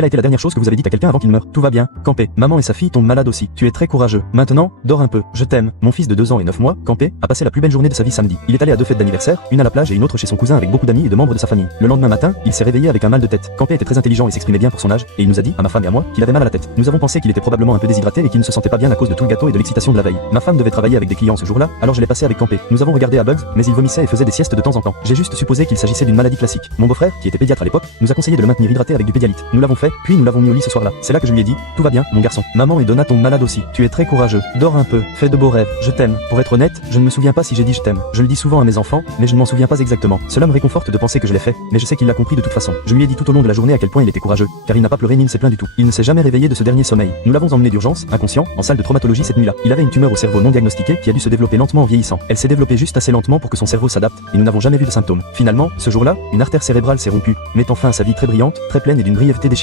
Quelle a été la dernière chose que vous avez dit à quelqu'un avant qu'il meure? Tout va bien, Campé. Maman et sa fille tombent malades aussi. Tu es très courageux. Maintenant, dors un peu. Je t'aime. Mon fils de 2 ans et 9 mois, Campé, a passé la plus belle journée de sa vie samedi. Il est allé à 2 fêtes d'anniversaire, une à la plage et une autre chez son cousin avec beaucoup d'amis et de membres de sa famille. Le lendemain matin, il s'est réveillé avec un mal de tête. Campé était très intelligent et s'exprimait bien pour son âge, et il nous a dit, à ma femme et à moi, qu'il avait mal à la tête. Nous avons pensé qu'il était probablement un peu déshydraté et qu'il ne se sentait pas bien à cause de tout le gâteau et de l'excitation de la veille. Ma femme devait travailler avec des clients ce jour-là, alors je l'ai passé avec Campé. Nous avons regardé à Bugs, mais il vomissait et faisait des siestes de temps en temps. J'ai juste supposé qu'il s'agissait d'une maladie classique. Mon beau-frère, qui était pédiatre à l'époque, nous a conseillé de le maintenir hydraté avec du pédialyte. Nous l'avons fait, puis nous l'avons mis au lit ce soir-là. C'est là que je lui ai dit, tout va bien, mon garçon. Maman et Donna tombent malades aussi. Tu es très courageux. Dors un peu. Fais de beaux rêves. Je t'aime. Pour être honnête, je ne me souviens pas si j'ai dit je t'aime. Je le dis souvent à mes enfants, mais je ne m'en souviens pas exactement. Cela me réconforte de penser que je l'ai fait, mais je sais qu'il l'a compris de toute façon. Je lui ai dit tout au long de la journée à quel point il était courageux, car il n'a pas pleuré ni ne s'est plaint du tout. Il ne s'est jamais réveillé de ce dernier sommeil. Nous l'avons emmené d'urgence, inconscient, en salle de traumatologie cette nuit-là. Il avait une tumeur au cerveau non diagnostiquée qui a dû se développer lentement en vieillissant. Elle s'est développée juste assez lentement pour que son cerveau s'adapte, et nous n'avons jamais vu de symptômes. Finalement, ce jour-là, une artère cérébrale s'est rompue, mettant fin à sa vie très brillante, très pleine et d'une brièveté déchirante.